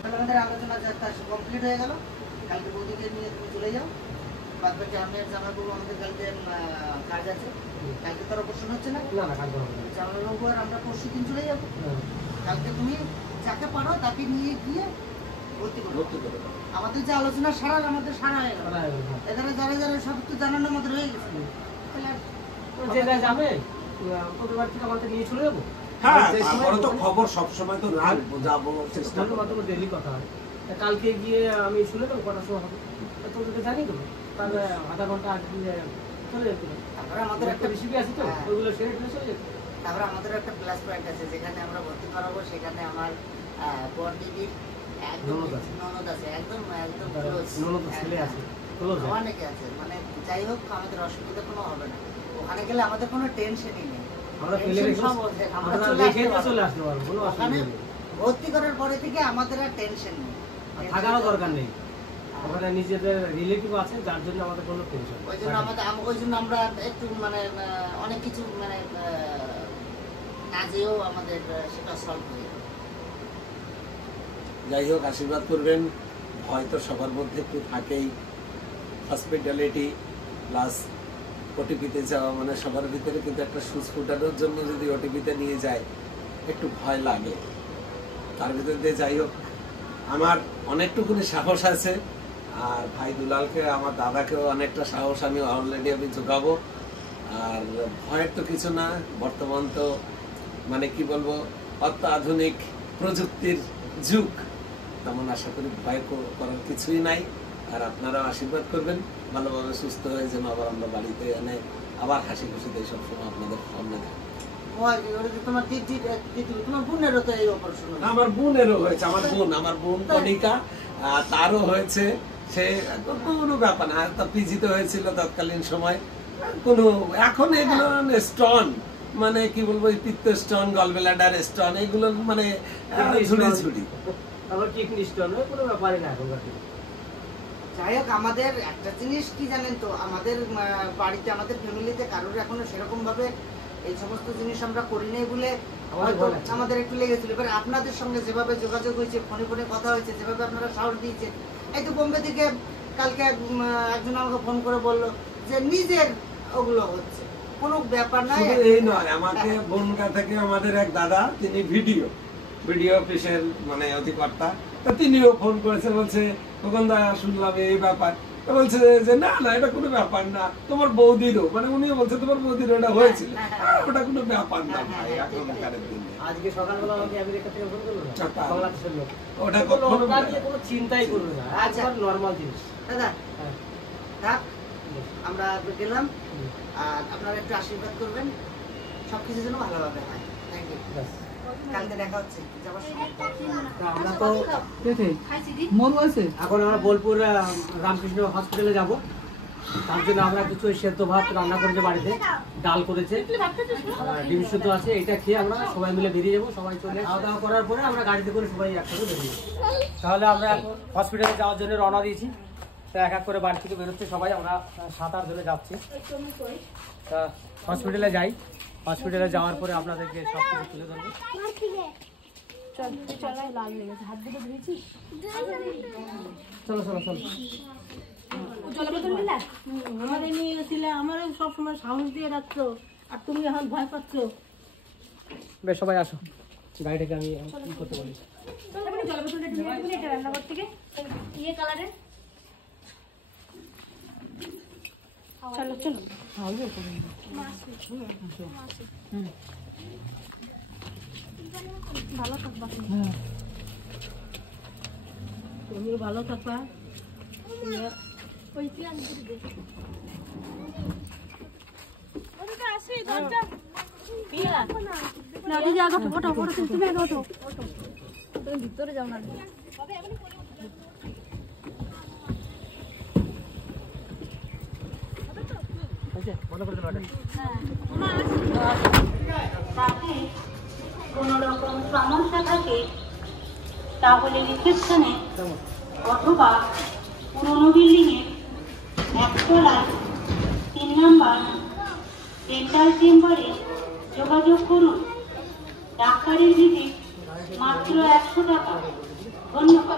তাহলে আমাদের আলোচনা যাত্রা কমপ্লিট হয়ে গেল। কালকে বৌদিকে নিয়ে তুমি চলে যাও, বাদ বাকি আমি আর জামাইবাবু আমাদের কালকে কাজ আছে। কালকে তোর অপারেশন হচ্ছে না? না কালকে জামাইবাবু আর আমরা পরশু দিন চলে যাবো। কালকে তুমি যাকে পারো তাকে নিয়ে গিয়ে ভর্তি করো। আমাদের যে আলোচনা আমাদের সারা হয়ে গেল। এখানে যারা যারা সব তো জানানো আমাদের হয়ে গেছে। যেটা যাবে ওদের বাড়ি থেকে আমাদের নিয়ে চলে যাবো। হ্যাঁ, আমরা তো খবর সবসময় তো যাবো, চেষ্টা করবো। ডেলি কথা হয়। কালকে গিয়ে আমি শুনে দেবো কটার সময় হবে, তোদেরকে জানিয়ে দেবো। তাহলে আধা ঘন্টা আগে চলে যেতে। তারপরে আমাদের একটা রেসিপি আছে তো, ওইগুলো সেরে চলে যেতে। তারপরে আমাদের একটা প্লাস পয়েন্ট আছে, যেখানে আমরা ভর্তি করাবো সেখানে আমার বর দিদির ননদ আছে, একদম একদম ননদ ছেলে আছে, অনেকে আছে। মানে যাই হোক, আমাদের অসুবিধা কোনো হবে না। ওখানে গেলে আমাদের কোনো টেনশনই নেই। ওখানে ভর্তি করার পরে থেকে আমাদের আর টেনশন নেই, থাকারও দরকার নেই। ওখানে নিজেদের রিলেটিভ আছে, যার জন্য আমাদের কোনো টেনশন। ওই জন্য আমরা একটু মানে অনেক কিছু মানে না যেও আমাদের সেটা সলভ হয়ে যাবে। যাই হোক, আশীর্বাদ করবেন। হয়তো সবার মধ্যে একটু থাকেই হসপিটালিটি প্লাস ওটিপিতে যাওয়া, মানে সবার ভিতরে কিন্তু একটা সুচ ফুটানোর জন্য যদি ওটিপিতে নিয়ে যায় একটু ভয় লাগে। তার ভিতর দিয়ে যাই হোক, আমার অনেকটুকুনি সাহস আছে। আর ভাই দুলালকে, আমার দাদাকেও অনেকটা সাহস আমি অলরেডি যোগাবো। আর ভয়ের তো কিছু না, বর্তমান তো মানে কি বলবো, অত্যাধুনিক প্রযুক্তির যুগ। তেমন আশা করি ভয় করার কিছুই নাই। আর আপনারাও আশীর্বাদ করবেন ভালোভাবে সুস্থ হয়ে যেন আবার আমরা বাড়িতে এনে আবার হাসি খুশিতে সবসময় আপনাদের সামনে থাকি। আমার বোনেরও হয়েছে, আমার বোন কণিকা, তারও হয়েছে। সে কোনো ব্যাপার না, তার পিজিতে হয়েছিল তৎকালীন সময়। কোনো এখন এগুলো স্টোন, মানে কি বলবো, পিত্ত স্টোন, গলব্লাডার স্টোন, এগুলো মানে ঝুড়ি আবার কিডনি স্টোন, কোনো ব্যাপারই না এখন। যাই হোক, আমাদের একটা জিনিস কি জানেন তো, আমাদের বাড়িতে আমাদের ফ্যামিলিতে কারোর এখনো সেরকম ভাবে এই সমস্ত জিনিস আমরা করি নাই বলে হয়তো আমাদের একটু লেগেছিল। এবার আপনাদের সঙ্গে যেভাবে যোগাযোগ হয়েছে, ফোনে ফোনে কথা হয়েছে, যেভাবে আপনারা সাহস দিয়েছেন, এই তো বোম্বে থেকে কালকে একজন আমাকে ফোন করে বললো যে নিজের ওগুলো হচ্ছে, কোনো ব্যাপার নাই। এই নয়, আমাকে বনগা থেকে আমাদের এক দাদা, তিনি ভিডিও অফিসের মানে অধিকর্তা, তিনিও ফোন করেছে, বলছে খোকনদা শুনলাম এই ব্যাপার। বলছে যে না না, এটা কোনো ব্যাপার না, তোমার বৌদিরও, মানে উনিও বলছে তোমার বৌদিরও এটা হয়েছিল, ওটা কোনো ব্যাপার না ভাই। এখনকার দিনে আজকে সকালবেলা আমাকে আমেরিকা থেকে ফোন করলো, বাংলাদেশের লোক, ওটা কোনো চিন্তাই করবে না, আচ্ছা নরমাল জিনিস। দাদা থাক, আমরা গেলাম। আর আপনারা একটু আশীর্বাদ করবেন সবকিছু যেন ভালোভাবে হয়। Thank you. কালকে দেখা হচ্ছে যাবার সময়। আমরা তো এখন আমরা বোলপুর রামকৃষ্ণ হসপিটালে যাব। তার জন্য আমরা কিছু সেদ্ধ ভাত রান্না করেছে বাড়িতে, ডাল করেছে, ডিম সেদ্ধ আছে। এটা খেয়ে আমরা সবাই মিলে বেরিয়ে যাবো। সবাই চলে খাওয়া দাওয়া করার পরে আমরা গাড়িতে করে সবাই একসাথে বেরিয়ে যাবো। তাহলে আমরা এখন হসপিটালে যাওয়ার জন্য রওনা দিয়েছি। তা এক এক করে বাড়ি থেকে বেরোচ্ছে সবাই, আমরা 7-8 জনে যাচ্ছি। তা হসপিটালে যাই, হসপিটালে যাওয়ার পরে আপনাদেরকে সব কিছু তুলে ধরবো। চলো চলো চলো। আমাদের নিয়ে গেছিলে, আমারও সবসময় সাহস দিয়ে রাখছো, আর তুমি এখন ভয় পাচ্ছ। বেশ, সবাই আসো, গাড়িটাকে আমি কি করতে বলি। রান্নাঘর থেকে ইয়ে কালারের, চলো চলো। ভালো থাকবা, তুমিও ভালো থাকবা। ভিতরে যাও না, কোন রকম সমস্যা থাকে তাহলে রিসেপশনে অথবা পুরনো বিল্ডিং এর 1 তলায় 3 নম্বর ডেন্টাল চেম্বারে যোগাযোগ করুন। ডাক্তারের ভিজিট মাত্র 100 টাকা। ধন্যবাদ।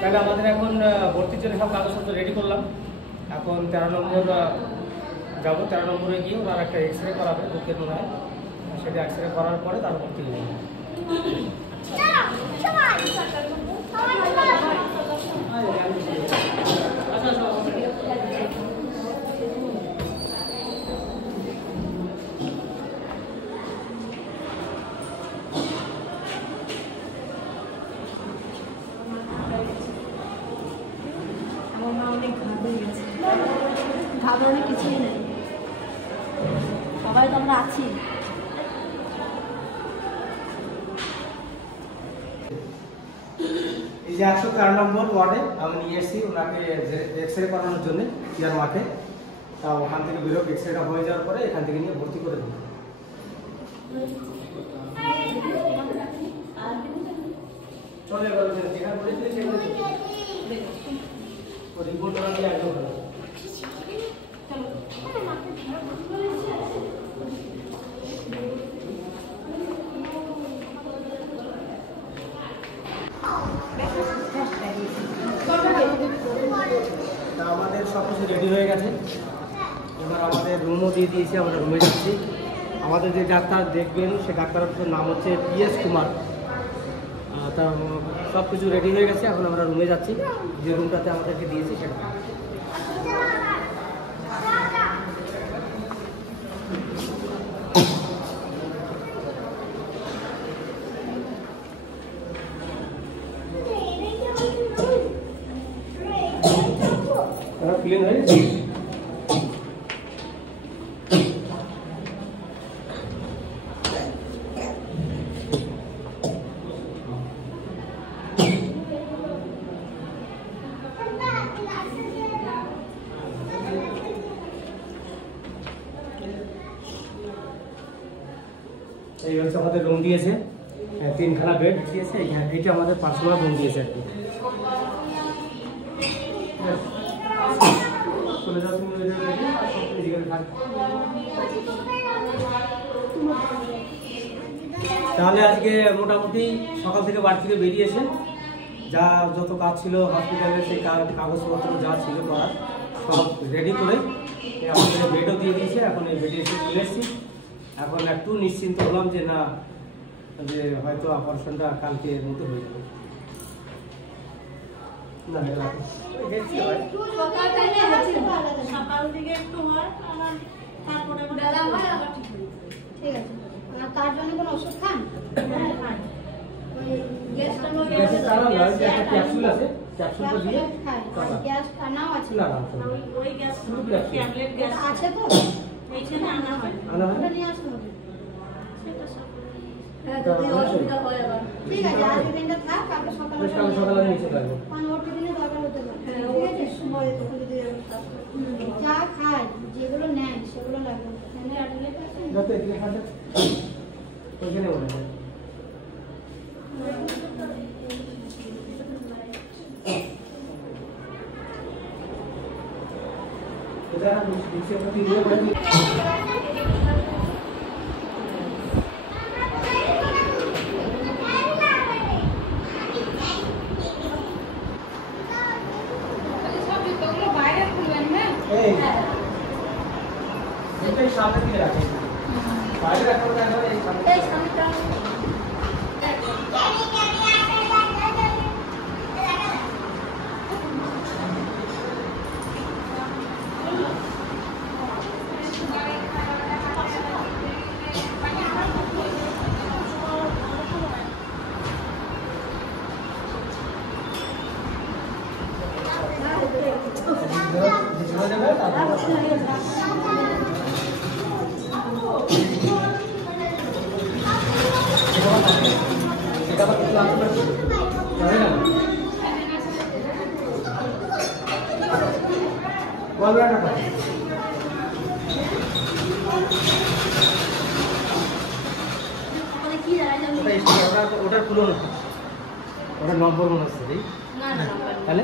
তাহলে আমাদের এখন ভর্তির জন্য সব কাগজপত্র রেডি করলাম। এখন 13 নম্বর যাবো। 13 নম্বরে গিয়ে ওনার একটা এক্সরে করাবে বুকের মনে হয়, সেটা এক্সরে করার পরে তার ভর্তি হয়ে যাবে। আমার মা অনেক ঘাবড়ে গেছে। ঘাবড়ানোর কিছুই নেই, সবাই তো আমরা আছি। এই যে 113 নম্বর ওয়ার্ডে আমি নিয়ে এসেছি ওনাকে এক্সরে করানোর জন্য ইয়ার মাঠে। তা ওখান থেকে বেরোক, এক্সরেটা হয়ে যাওয়ার পরে এখান থেকে নিয়ে ভর্তি করে দেবো। চলে গেল যেখানে বলেছিলেন সেখানে রিপোর্ট ওরা দিয়ে একদম ভালো। তা আমাদের সব কিছু রেডি হয়ে গেছে। এবার আমাদের রুমও দিয়ে দিয়েছি, আমরা রুমে যাচ্ছি। আমাদের যে ডাক্তার দেখবেন সে ডাক্তারের নাম হচ্ছে PS কুমার। তা সব কিছু রেডি হয়ে গেছে, এখন আমরা রুমে যাচ্ছি। যে রুমটাতে আমাদেরকে দিয়েছি সেটা। ক্লিন হয়ে এই হচ্ছে আমাদের রুম দিয়েছে, 3খানা বেড দিয়েছে। এইটা আমাদের পার্সোনাল রুম দিয়েছে আর কি। চলে যাও তুমি। তাহলে আজকে মোটামুটি সকাল থেকে বাড়ি থেকে বেরিয়েছে, যা যত কাজ ছিল হসপিটালের সেই কাগজপত্র যা ছিল করার সব রেডি করে আমাদের বেডও দিয়ে দিয়েছে। এখন এই বেডে এসে চলে এসেছি। এখন একটু নিশ্চিন্ত হলাম যে না, যে হয়তো অপারেশনটা কালকের মতো হয়ে যাবে। না সকাল থেকে একটু হয়, আবার তারপরে ঠিক আছে। আর তার জন্য কোনো ওষুধ খান? ক্যাপসুল আছে, ক্যাপসুলটা দিয়ে গ্যাস কানাও আছে। ওই গ্যাস ট্যাবলেট গ্যাস আছে তো এইখানে আনা হয়, ওটা নিয়ে আসতে হবে। ঠিক আছে, আজকে দিনটা থাক, কালকে সকালে নিচে থাকবো। পরবর্তী দিনে দরকার হতে পারে। ঠিক আছে, সময় যা খায় যেগুলো নেয় সেগুলো লাগবে। যত এদিকে খাচ্ছে ওইখানে বলে যায়। এটা নিচে প্রতি দিয়ে বলে এটাই সামনে দিকে রাখে, বাইরে রাখতে হবে না। এই সামনেটা ওটার পুরনো, ওটার নম্বর মনে হচ্ছে তাহলে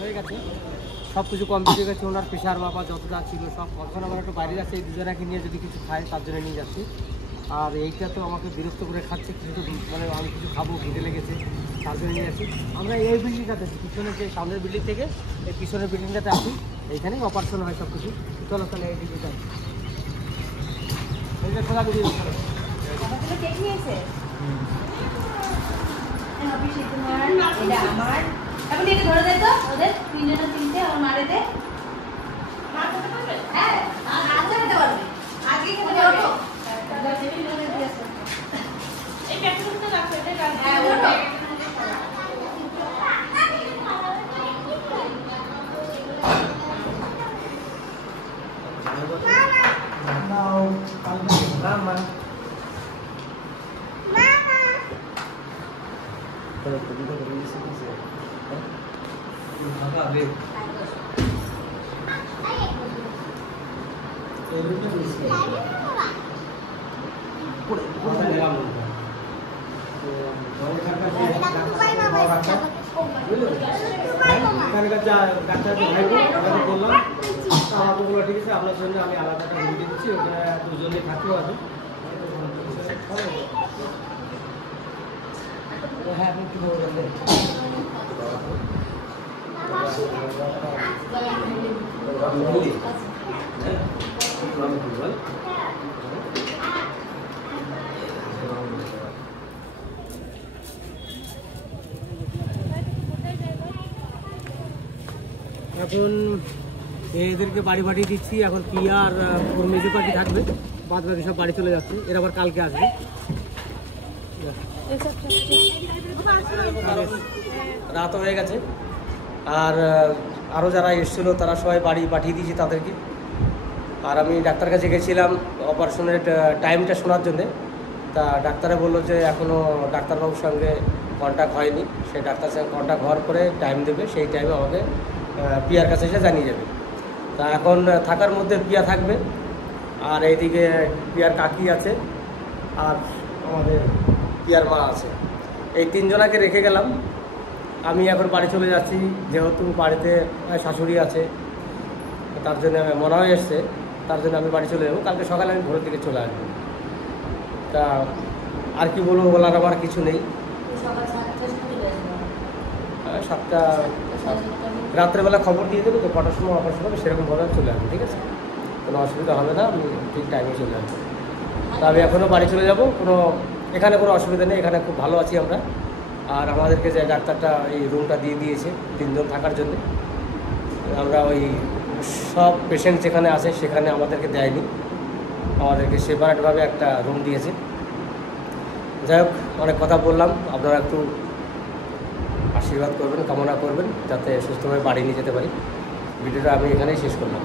হয়ে গেছে। সব কিছু কমপ্লিট হয়ে গেছে। ওনার প্রেশার বাবা যত যা ছিল সব, এখন আমরা একটু বাইরে যাচ্ছি, এই দুজনাকে নিয়ে যদি কিছু খায় তার জন্য নিয়ে যাচ্ছি। আর এইটা তো আমাকে বিরক্ত করে খাচ্ছে, কিছু তো মানে আমি কিছু খাবো, খিদে লেগেছে, তার জন্য নিয়ে যাচ্ছি। আমরা এই বিল্ডিংটাতে পিছনে, যে সামনের বিল্ডিং থেকে এই পিছনের বিল্ডিংটাতে আসি, এইখানেই অপারেশন হয় সব কিছু। চলো তাহলে এই দিকে যাই। এই যে খোলা দিদি কেক নিয়েছে এটা আমার, এখন এটা ধরে দে তো, ওদের তিনটে আমার মারে দে। হ্যাঁ আজকে খেতে পারবে, আজকে খেতে পারবো। এই প্যাকেটটা রাখো, এটা রাখো। হ্যাঁ ওটা ডাক্তারকে বললাম, আমাকে বললো ঠিক আছে আপনার জন্য আমি আলাদা একটা রুম দিচ্ছি, ওখানে দুজনে থাকতেও আছে। হ্যাঁ আপনি কি বলবেন? এখন এদেরকে বাড়ি পাঠিয়ে দিচ্ছি। এখন পিয়া আর ওর মেজো পাখি থাকবে, বাদ বাকি সব বাড়ি চলে যাচ্ছে। এরা আবার কালকে আসবে। রাত হয়ে গেছে, আর আরও যারা এসেছিলো তারা সবাই বাড়ি পাঠিয়ে দিয়েছি তাদেরকে। আর আমি ডাক্তার কাছে গেছিলাম অপারেশনের টাইমটা শোনার জন্যে। তা ডাক্তারে বললো যে এখনও ডাক্তারবাবুর সঙ্গে কন্ট্যাক্ট হয়নি, সেই ডাক্তার সঙ্গে কন্ট্যাক্ট হওয়ার পরে টাইম দেবে, সেই টাইমে আমাকে পিয়ার কাছে এসে জানিয়ে যাবে। তা এখন থাকার মধ্যে পিয়া থাকবে, আর এইদিকে পিয়ার কাকি আছে, আর আমাদের পিয়ার মা আছে। এই তিনজনাকে রেখে গেলাম। আমি এখন বাড়ি চলে যাচ্ছি, যেহেতু বাড়িতে শাশুড়ি আছে, তার জন্য মনে হয়ে এসছে, তার জন্য আমি বাড়ি চলে যাবো। কালকে সকালে আমি ভোরের দিকে চলে আসবো। তা আর কি বলবো, বলার আমার কিছু নেই। 7টা রাত্রেবেলা খবর দিয়ে দেবো তো কটার সময় অপারেশন হবে, সেরকমভাবে চলে আসবো। ঠিক আছে, কোনো অসুবিধা হবে না, আমি ঠিক টাইমে চলে আসবো। তা আমি এখনও বাড়ি চলে যাব, এখানে কোনো অসুবিধা নেই, এখানে খুব ভালো আছি আমরা। আর আমাদেরকে যে ডাক্তারটা এই রুমটা দিয়ে দিয়েছে 3 জন থাকার জন্য, আমরা ওই সব পেশেন্ট যেখানে আসে সেখানে আমাদেরকে দেয়নি, আমাদেরকে সেপারেটভাবে একটা রুম দিয়েছে। যাই হোক, অনেক কথা বললাম, আপনারা একটু আশীর্বাদ করবেন, কামনা করবেন যাতে সুস্থভাবে বাড়ি নিয়ে যেতে পারি। ভিডিওটা আমি এখানেই শেষ করলাম।